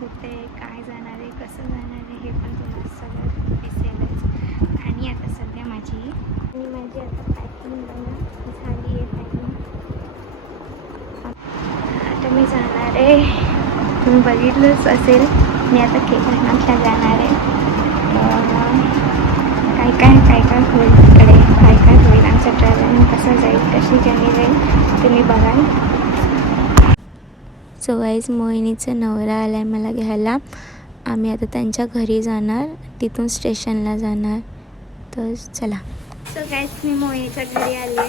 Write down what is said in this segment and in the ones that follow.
कुठे काय जाणार आहे, कसं जाणार आहे हे पण तुम्हाला सगळं दिसेलच. आणि आता सध्या माझी आता पॅकिंग झाली आहे. पॅकिंग आता मी जाणार आहे, तुम्ही बघितलंच असेल, मी आता केदारनाथला जाणार आहे. काय काय होईल तिकडे, काय होईल, आमचं ट्रॅव्हलिंग कसं जाईल, कशी जर्नी जाईल तुम्ही बघाल. सो गाईज, मोहिनीचं नवरा आला आहे मला घ्यायला. आम्ही आता त्यांच्या घरी जाणार, तिथून स्टेशनला जाणार. तर चला. सो गाईज, मी मोहिनीच्या घरी आली आहे.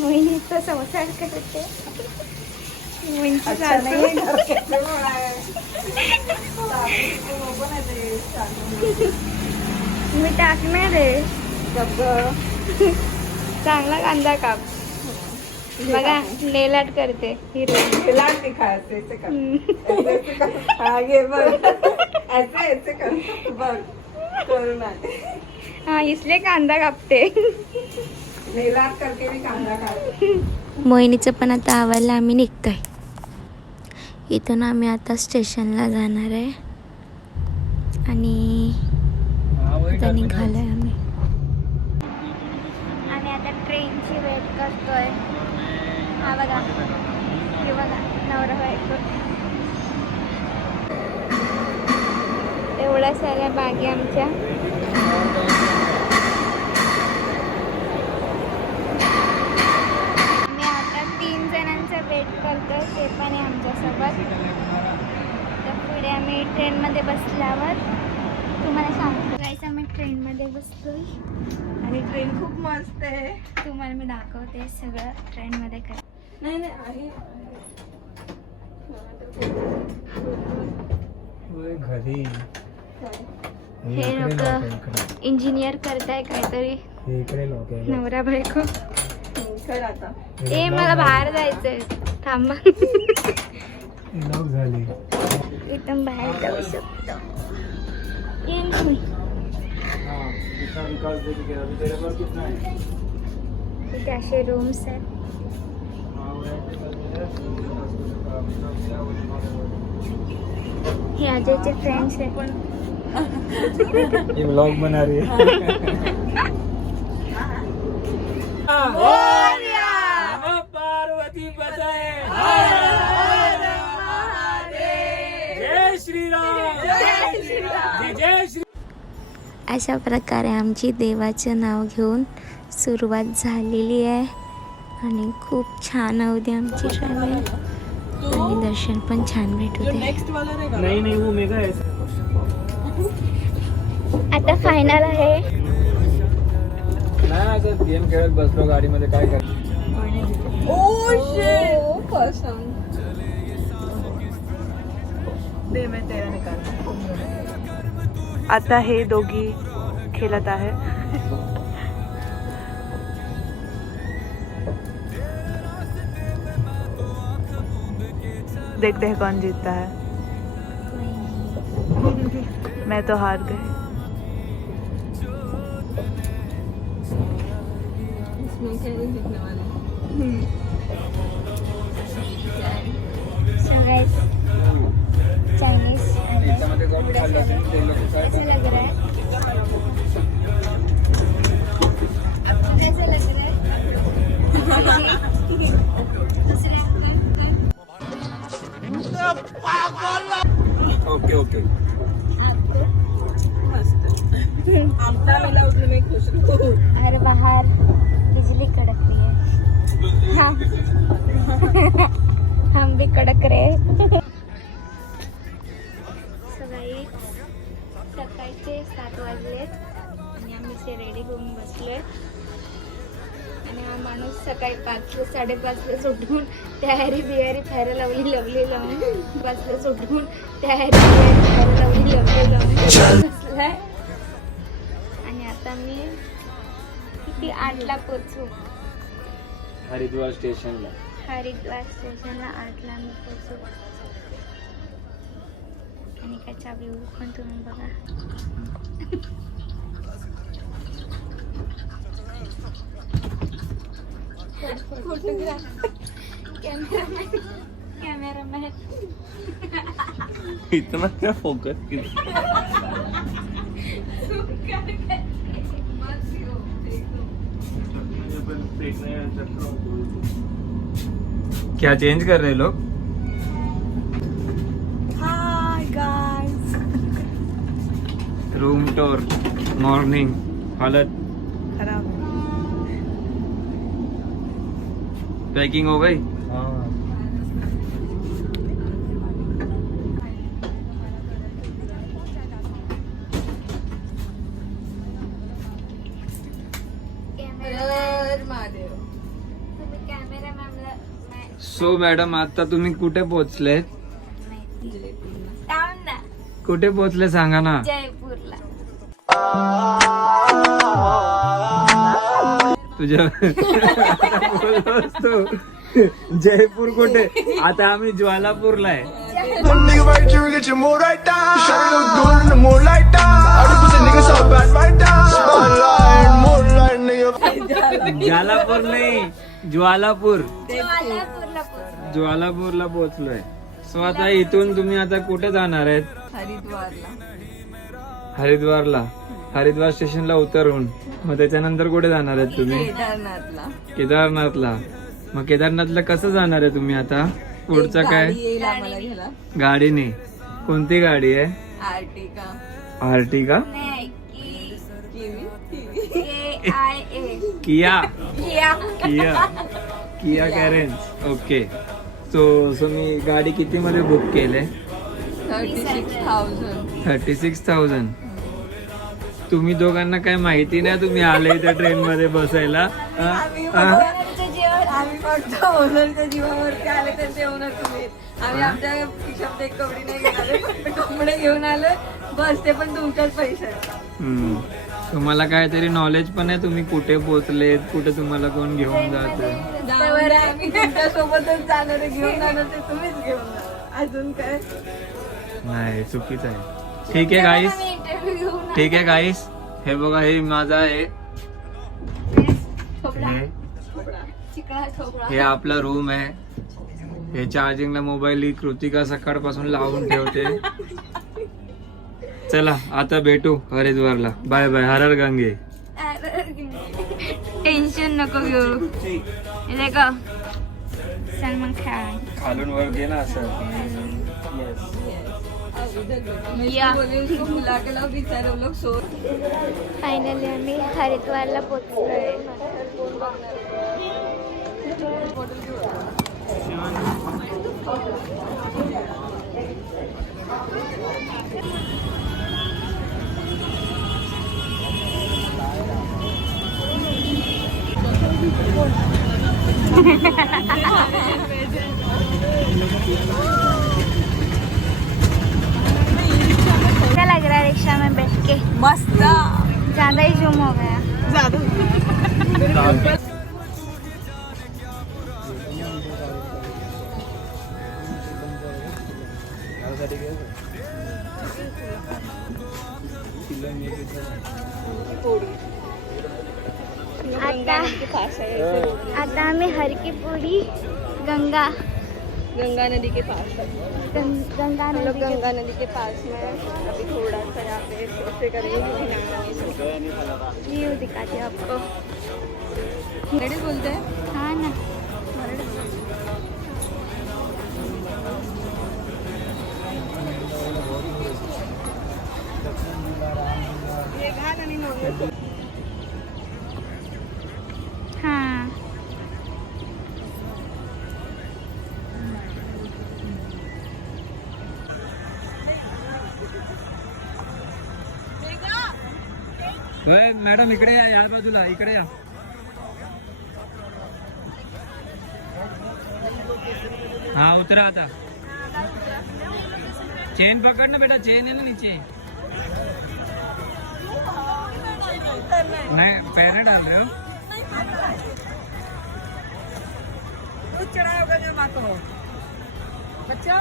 मोहिनीचा संसार करते. मोहिनीचं चाललंय मी टाकणार आहे. चांगला कांदा काप. बघा, नेलाट करते हाँ, इसलिए कांदा कापते. नेलाट करके मी कांदा कापते. मोहिनीचं पण आता आवडलं, आम्ही निघतोय. इथून आम्ही आता स्टेशनला जाणार आहे आणि आता निघालोय आम्ही. आता ट्रेनची वेट करतोय. हा बघा, हे बघा, नवरा बायको. एवढ्या साऱ्या बागी आमच्या. आम्ही आता 3 जणांचा वेट करतोय, ते पण आहे आमच्यासोबत. तर पुढे आम्ही ट्रेनमध्ये बसल्यावर तुम्हाला सांगतो. गाईस, आम्ही ट्रेनमध्ये बसतोय आणि ट्रेन खूप मस्त आहे. तुम्हाला मी दाखवते सगळं ट्रेनमध्ये काय. नाही घरी हे लोक इंजिनियर करताय काहीतरी, नवरा बायको. ए, मला बाहेर जायचंय, थांबा. झाली इथून बाहेर जाऊ शकतो. येईन तुम्ही. इथे असे रूम्स आहेत. हे अजयचे फ्रेंड्स आहे. पण ये व्लॉग बना रही है. पार्वती बजाए, जय श्रीराम, जय श्रीराम, जय श्री. अशा प्रकारे आमची देवाचं नाव घेऊन सुरुवात झालेली आहे आणि खूप छान होती आमची ट्रॅव्हल आणि दर्शन पण छान भेटू दे. नाही वो मेगा आहे. आता फायनल आहे. नाही, असं गेम खेळत बसलो गाडीमध्ये, काय कर. आता हे दोघी खेळत आहे. देखते हैं कौन जीतता है. मैं तो हार गई. चाइनीज कैसे लग रहा है? कैसे लग रहा है? Okay okay. अरे बाहर बिजली कड़क रही है. हाँ. हम भी कड़क रहे. सकाळचे 7 वाजलेत आणि आम्ही रेडी होऊन बसलोय. आणि हा माणूस सकाळी 5-5:30 उठून तयारी बियारी फॅर लावली लावून बसलाय. आणि आता मी किती 8ला पोहोचू. हरिद्वार स्टेशनला 8ला मी पोहोचू. आणि काय चावी पण तुम्ही बघा. कॅमेरामॅन इतना क्या फोकस क्या चेंज कर रहे लोग? Hi guys, room tour morning हालत खराब. पैकिंग हो गई. सो मॅडम आता तुम्ही कुठे पोहोचले? कुठे पोहोचले सांगा ना. जयपूरला. तुझ्या बोलतोस तू. जयपूर कुठे? आता आम्ही ज्वालापूरला आहे. Nigga right here, get your mood right down. Shawty look good in the moonlight down. All the pussy niggas so bad right down. Spotlight, moonlight, nigga. ज्वालापूर नाही, ज्वालापूर. ज्वालापूरला पोहोचलो. ज्वालापूरला पोहोचलोय. सो आता इथून तुम्ही आता कुठे जाणार आहेत? हरिद्वारला. हरिद्वार स्टेशनला उतरून मग त्याच्यानंतर कुठे जाणार आहेत तुम्ही? केदारनाथला. मग केदारनाथला कसं जाणार आहे तुम्ही आता? पुढचं काय? गाडीने. कोणती गाडी आहे? आर्टिका. नाही, KIA. Kia. Kia. Kia Carens. Okay. So मी गाडी किती मध्ये बुक केले? 36,000. तुम्ही दोघांना काय माहिती नाही तुम्ही आले इथे ट्रेन मध्ये बसायला? आम्ही फक्त ओनरच्या जीवावरती आले तर जेवणार तुम्ही. आम्ही आमच्या खिशात एक कपडे नाही घेणार, फक्त कपडे घेऊन आलो. बस ते पण तुमच्याच पैशात. तुम्हाला काहीतरी नॉलेज पण आहे तुम्ही कुठे पोहोचलेत, कुठे तुम्हाला कोण घेऊन जात? आम्ही तुमच्या सोबतच जाणार आहे, घेऊन जाणार ते तुम्हीच घेऊन जा. अजून काय नाही, चुकीचं आहे. ठीक आहे गाईस, ठीक आहे गाईस. हे बघा, हे माझा आहे. हे आपला रूम आहे. हे चार्जिंगला मोबाईल ही कृतिका सकाळपासून लावून ठेवते. चला आता भेटू हरिद्वारला. Bye bye. Har Har Gange. Tension नको घेऊ. का सलमान खान खालून वर घे ना असं. फायनली आम्ही हरिद्वारला पोहोचलोय. क्या लग रहा है रिक्शा में बैठ के? मस्त. ज्यादा ही जूम हो गया. आता आम्ही हर की पूरी गंगा नदी के पास है. गंगा हम लोग नदी गंगा नदी के पास में हैं. अभी थोड़ा सा यहाँ पे सोचे करेंगे. व्यू दिखाते हैं आपको. लेडीज बोलते हैं. हाँ ना. हाँ. मॅडम इकडे या, या बाजूला इकडे या. हाँ उतरा आता. चेन पकड़ ना बेटा, चेन है ना नीचे. नहीं पैर नहीं डाल रहे हो. चढ़ाया होगा जो माँ को बच्चा.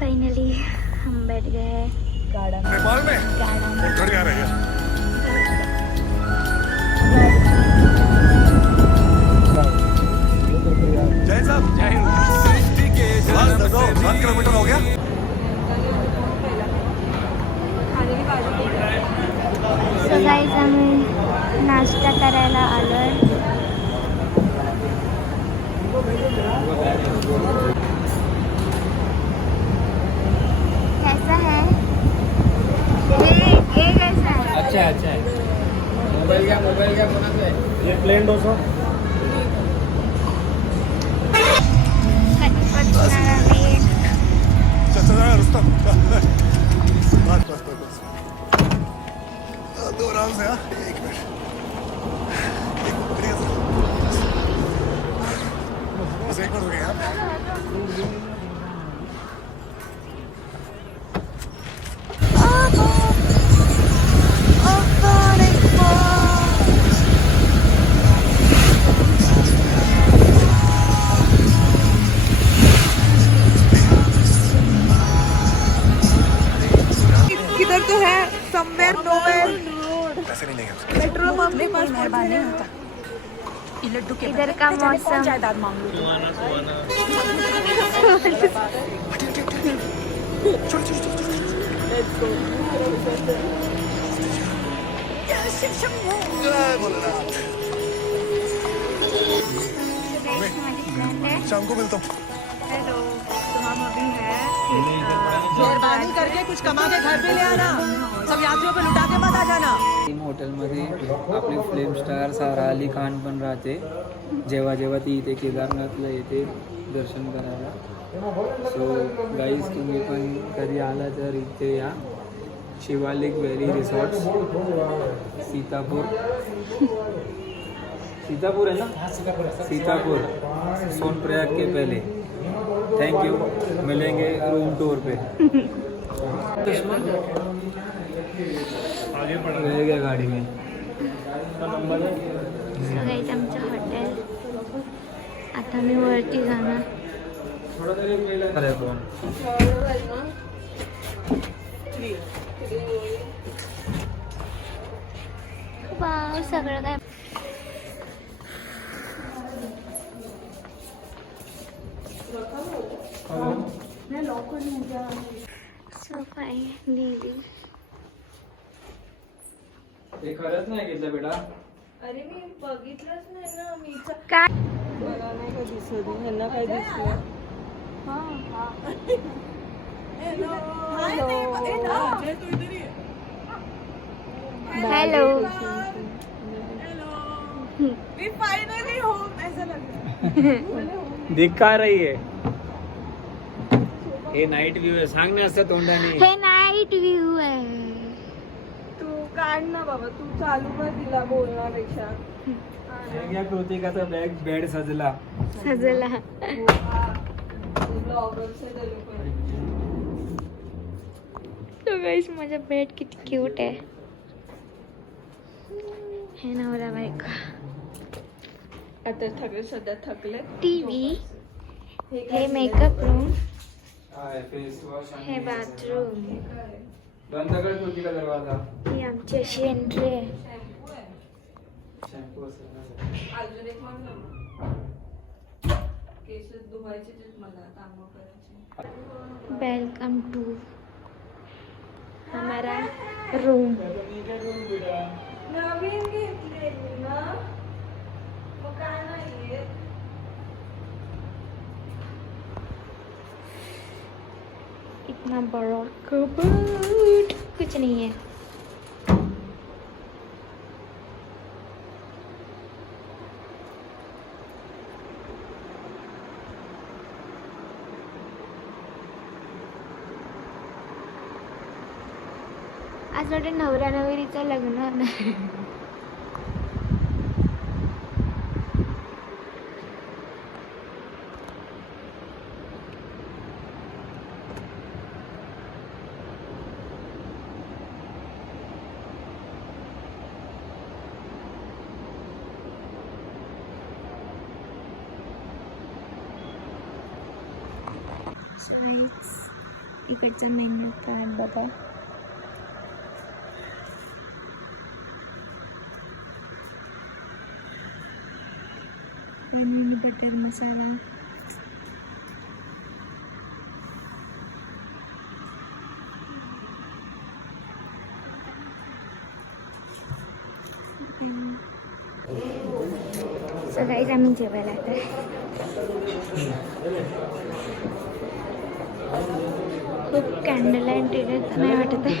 फाइनली हम बैठ गए नेपाल में घर जा रहे हैं. जय साहब, जय हिंद. प्लेन डोसा आराम से एक मिनट बस एक मिनट हो गया किधर तो है समवेयर नोवेयर पैसे नहीं लेंगे मेट्रो में पास मेहरबानी होता ये लड्डू के इधर का मौसम जायदाद मांग लो शाम को मिलता हूँ हेलो तो हम अभी है मेहरबानी करके कुछ कमा के घर पे ले आना सब यात्रियों पे लुटा के मत आ जाना हॉटेलमध्ये आपली फिल्म स्टार सारा अली खान पण राहते जेव्हा जेव्हा ती इथे केदारनाथला येते दर्शन करायला. सो गाईज तुम्ही पण कधी आला तर इथे या. शिवालिक व्हॅली रिसॉर्ट्स सीतापूर है ना सीतापुर सोनप्रयाग के पहले. Thank you. मिलेंगे रूम टूर पे. रह गया गाड़ी में. सगळ्याच आमचं हॉटेल. आता मी वरती जाणार. अरे फोन वाव सगळं काय सफाई दिली. ते खरंच नाही घेतलं बेटा. अरे मी बघितलंच नाही ना मी काय मला नाही का दिसलं ह्यांना काय दिसलं हॅलो. मी फायनली होम ऐसा लग दिख का रही है. हे नाईट व्ह्यू आहे. सांग ना असं तोंडाने. हे नाईट व्ह्यू आहे. तू काढ ना बाबा तू चालू कर तिला बोलण्यापेक्षा या कृतिकाचा बेड सजला. तो गाइस माझा बेड किती क्यूट आहे. हे नवरा बायका. आता थकले सध्या थकले टीव्ही. हे मेकअप रूम. फेस वॉश हे बाथरूम. बंद कर कृतिका दरवाजा. ही आमची अशी एंट्री आहे. शॅम्पू असेल ना. अजून एक म्हणून केस धुवायचे मला काम करायचे. वेलकम टू हमारा रूम. नवीन घेतले ना मग काय नाहीये. इतना बड़ा कबर्ड कुछ नहीं है. आज वाटतं नवरा नवरीचं लग्न नाही. इकडचा मेन्यू कार्ड बघा. पनीर बटर मसाला. सगळीच आम्ही जेवायला आता. खूप कॅन्डल लाईट डिनर नाही वाटत आहे.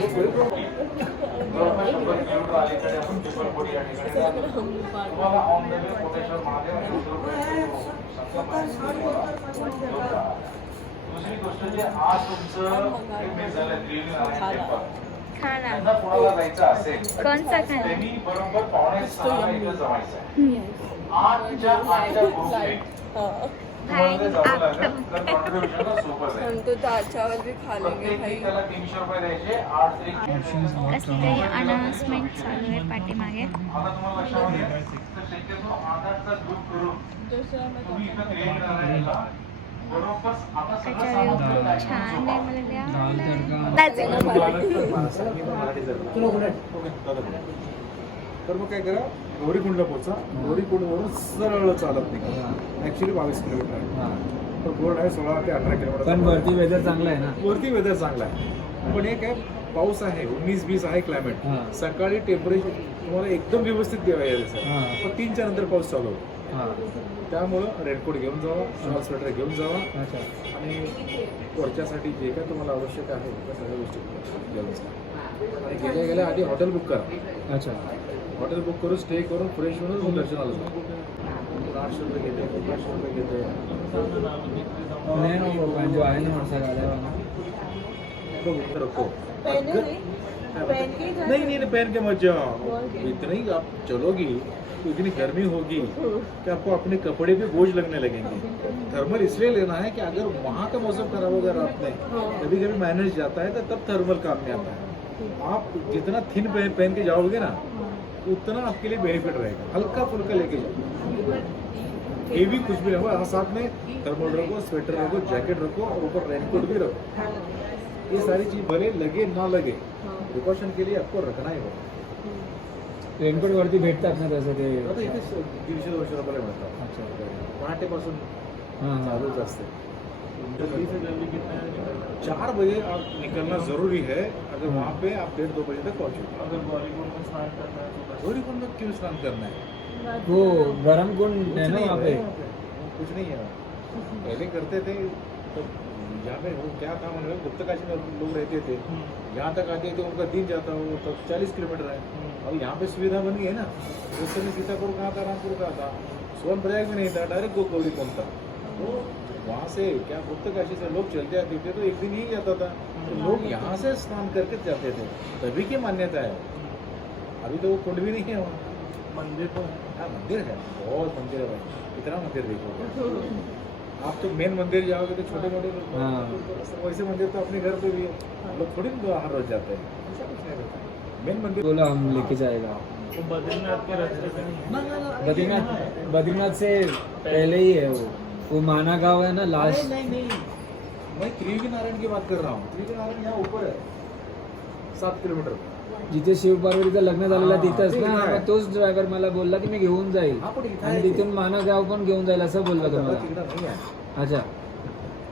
जवळपास 100 किलोमीटर अलीकडे आपण पिंपळपोटी या ठिकाणी जातो. तुम्हाला on the way Koteshwar Mahadev आणि दुसरी गोष्ट जे आज तुमचं मिस झालं त्रिवेणी टेम्पल खाना त्यांना कोणाला जायचं असेल कोणचा खाना त्यांनी बरोबर 5:45 इथं जमायचं. 8च्या ग्रुपने तुम्हाला ते जावं लागेल तर कॉन्ट्रीब्युशन सोपं जाईल. हम तो दाल चावल भी खा लेंगे प्रत्येक भाई. त्याला 300 रुपये द्यायचे. 8 ते कसली तरी अनाउन्समेंट चालू आहे पाठीमागे. आता तुम्हाला लक्षामध्ये आहे, तर शक्यतो 8चा ग्रुप करून तुम्ही इथं क्रिएट करायला बरोबर आता सगळं त्याच्यावर सामान छान आहे मला लय आवडलं. तर मग काय करा, गौरीकुंडला पोहोचा. गौरीकुंडवरून सरळ चालत निघा. ऍक्च्युली 22 किलोमीटर आहे, तर बोर्ड आहे 16 ते 18 किलोमीटर. पण वरती वेदर चांगला आहे ना. वरती वेदर चांगला आहे, पण एक आहे पाऊस आहे, 19-20 आहे क्लायमेट. हा. सकाळी टेम्परेचर तुम्हाला एकदम व्यवस्थित देवा हा. यायचं, पण 3च्या नंतर पाऊस चालू होतो. त्यामुळं रेनकोट घेऊन जावा, शॉल स्वेटर घेऊन जावा, अच्छा. आणि वरच्यासाठी जे काय तुम्हाला आवश्यक आहे त्या सगळ्या गोष्टी घेऊन जा. आणि गेल्या गेल्या आधी हॉटेल बुक करा. अच्छा. हॉटेल बुक करून स्टे करून फ्रेश होऊन मग दर्शनाला जा. 800 रुपये घेते, 1500 रुपये घेते. नहीं ना वो जो है ना मोटरसाइकिल वाला तो बुक रखो. पहन के नहीं नहीं नहीं, पहन के मत जाओ. इतनी आप चलोगी तो इतनी गर्मी होगी कि आपको अपने कपड़े पे बोझ लगने लगेंगे. थर्मल इसलिए लेना है कि अगर वहाँ का मौसम खराब होगा रात में, कभी कभी माइनस जाता है, तो तब थर्मल काम में आता है. आप जितना थिन पहन के जाओगे ना, उतना आपके लिए बेनिफिट रहेगा. हल्का फुल्का लेके जाओ, हेवी कुछ भी रखो. साथ में थर्मल रखो, स्वेटर रखो, जैकेट रखो, और ऊपर रेनकोट भी रखो. ये सारी चीज भले लगे ना लगे, प्रिकॉशन के लिए आपको रखना ही होगा. रेनकोट वरती भेटतात ना तसं ते. आता इथे 150-200 रुपयाला मिळतात. अच्छा. पहाटेपासून हां हां. चालूच असते. 4 बजे आप निकलना जरूरी है. अगर वहाँ पे आप 1:30-2 बजे तक पहुँचे. अगर गौरीकुंड में क्यों स्नान करना है? वो गरम कुंड है ना वहाँ पे. कुछ नहीं है. पहले करते थे तो यहाँ पे वो क्या था, मतलब गुप्तकाशी में लोग रहते थे, यहाँ तक आते थे, उनका दिन जाता वो तो 40 किलोमीटर है. अब यहाँ पे सुविधा बन गई है ना. उस समय सीतापुर कहाँ था, रामपुर कहाँ था, सोनप्रयाग में नहीं था, डायरेक्ट गौरीकुंड था. तो वहाँ से क्या गुप्तकाशी से लोग चलते आते थे, तो एक दिन ही जाता था. तो लोग यहाँ से स्नान करके जाते थे, तभी की मान्यता है. अभी तो वो कुंड भी नहीं है वहाँ. मंदिर तो हाँ मंदिर है, बहुत मंदिर है भाई. कितना मंदिर देखोगे आप. तो मेन मंदिर जाओगे तो छोटे मोटे हाँ. वैसे मंदिर तो अपने घर पे भी है. लोग थोड़ी ना हर रोज जाते हैं. ऐसा कुछ नहीं रहता. मेन मंदिर बोला हम लेके जाएगा. बद्रीनाथ के रास्ते पे नहीं. बद्रीनाथ से पहले ही है वो माना गांव है ना लास्ट. नहीं मैं त्रिवेणी नारायण की बात कर रहा हूँ. त्रिवेणी नारायण यहाँ ऊपर है 7 किलोमीटर. जिथे शिव पार्वतीचं लग्न झालेलं हा, तिथंच ते ना. इथं आहे. मग तोच ड्रायव्हर मला बोलला की मी घेऊन जाईल, हा पण इथं आणि आहे. तिथून मानगाव पण घेऊन जाईल असं बोलला तिकडं तुम्हाला. नाही आहे. अच्छा.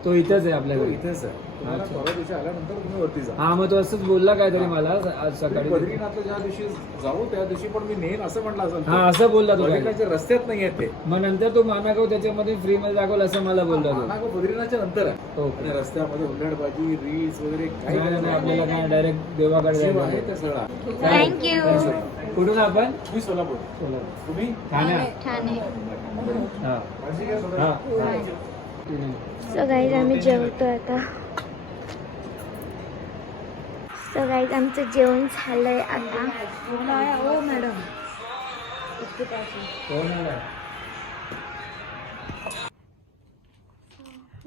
तो इथंच आहे तो आपल्याकडे. इथेच आहे. तुम्हाला अच्छा. परवा दिवशी आल्यानंतर तुम्ही वरती जा. हा मग तो असंच बोलला काहीतरी मला आज सकाळी. बद्रीनाथला ज्या दिवशी जाऊ त्या दिवशी पण मी नेईन असं म्हटलं असेल. हा असं बोलला तो काय. बद्रीनाथच्या रस्त्यात नाही आहेत ते. मग नंतर तो मानागाव त्याच्यामध्ये फ्री मध्ये दाखवलं असं मला बोलला तो. मानागाव बद्रीनाथच्या नंतर आहे. ओके. आणि रस्त्यामध्ये हुल्लडबाजी रील्स वगैरे काही नाही नाही, आपल्याला काय डायरेक्ट देवाकडे शिव जायचं आहे आहे. ते सगळं. थँक्यू. कुठून आपण मी सोलापूर. तुम्ही ठाणे. ठाणे. हा माझी काय हा. सोलापूर. सो गाईज आम्ही जेवतो आता. सो गाईज आमचं जेवण झालंय आता. हो मॅडम. कोण आला?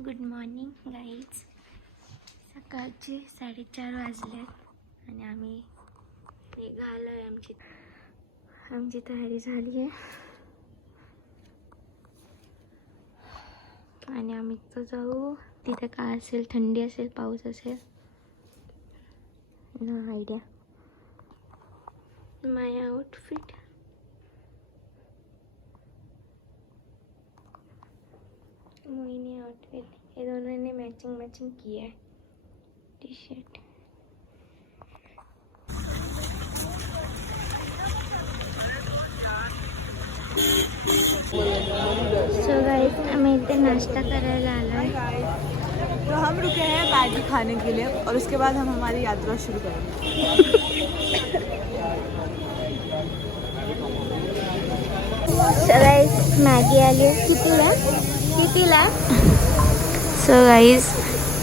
Good morning guys. सकाळचे 4:30 वाजलेत आणि आम्ही निघालो आहे. आमची तयारी झाली आहे आणि आम्ही तर जाऊ. तिथे काय असेल, थंडी असेल, पाऊस असेल, नो आयडिया. माय आउटफिट मोहिनी आउटफिट, ये दोनों ने मैचिंग किया है. T shirt. सो गाईज आम्ही इथे नाश्ता करायला आलो आहे. तो हम रुके हैं मैगी खाने के लिए और उसके बाद हम हमारी यात्रा शुरू करेंगे। मॅगी आली आहे कितीला सो गाईज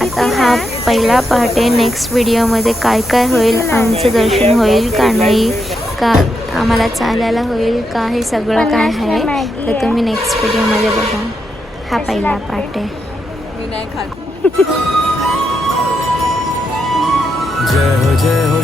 आता हा पहिला पार्ट आहे. नेक्स्ट व्हिडिओमध्ये काय काय होईल, आमचं दर्शन होईल का नाही, का आम्हाला चालायला होईल का, हे सगळं काय आहे तर तुम्ही नेक्स्ट व्हिडिओमध्ये बघा. हा पहिला पार्ट आहे. मी नाही खात. जय हो